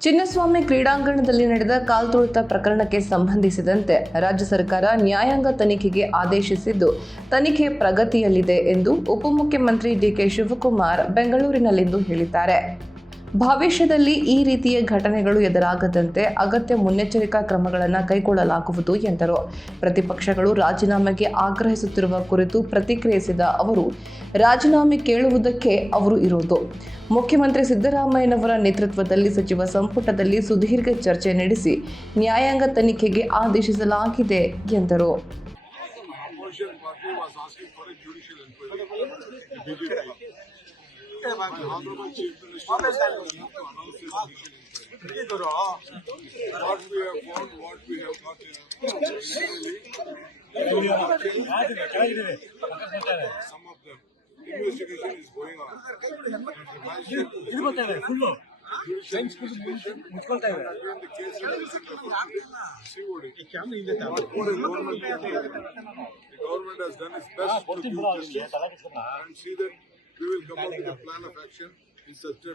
ಚಿನ್ನಸ್ವಾಮಿ ಕ್ರೀಡಾಂಗಣದಲ್ಲಿ ನಡೆದ ಕಾಲ್ತುಳಿತ ಪ್ರಕರಣಕ್ಕೆ ಸಂಬಂಧಿಸಿದಂತೆ ರಾಜ್ಯ ಸರ್ಕಾರ ನ್ಯಾಯಾಂಗ ತನಿಖೆಗೆ ಆದೇಶಿಸಿದ್ದು, ತನಿಖೆ ಪ್ರಗತಿಯಲ್ಲಿದೆ ಎಂದು ಉಪಮುಖ್ಯಮಂತ್ರಿ ಡಿಕೆ ಶಿವಕುಮಾರ್ ಬೆಂಗಳೂರಿನಲ್ಲಿಂದು ಹೇಳಿದ್ದಾರೆ. ಭವಿಷ್ಯದಲ್ಲಿ ಈ ರೀತಿಯ ಘಟನೆಗಳು ಎದುರಾಗದಂತೆ ಅಗತ್ಯ ಮುನ್ನೆಚ್ಚರಿಕಾ ಕ್ರಮಗಳನ್ನು ಕೈಗೊಳ್ಳಲಾಗುವುದು ಎಂದರು. ಪ್ರತಿಪಕ್ಷಗಳು ರಾಜೀನಾಮೆಗೆ ಆಗ್ರಹಿಸುತ್ತಿರುವ ಕುರಿತು ಪ್ರತಿಕ್ರಿಯಿಸಿದ ಅವರು, ರಾಜೀನಾಮೆ ಕೇಳುವುದಕ್ಕೆ ಅವರು ಇರುವುದು ಮುಖ್ಯಮಂತ್ರಿ ಸಿದ್ದರಾಮಯ್ಯನವರ ನೇತೃತ್ವದಲ್ಲಿ ಸಚಿವ ಸಂಪುಟದಲ್ಲಿ ಸುದೀರ್ಘ ಚರ್ಚೆ ನಡೆಸಿ ನ್ಯಾಯಾಂಗ ತನಿಖೆಗೆ ಆದೇಶಿಸಲಾಗಿದೆ ಎಂದರು. some of them. Investigation is going on. ಇದು ಬರ್ತಾ ಇದೆ ಫುಲ್ಲು Judicial investigation. ಮುಚ್ಕೊಳ್ತಾ ಇದೆ Again, the case is COD. What more is government can the plan of action in such a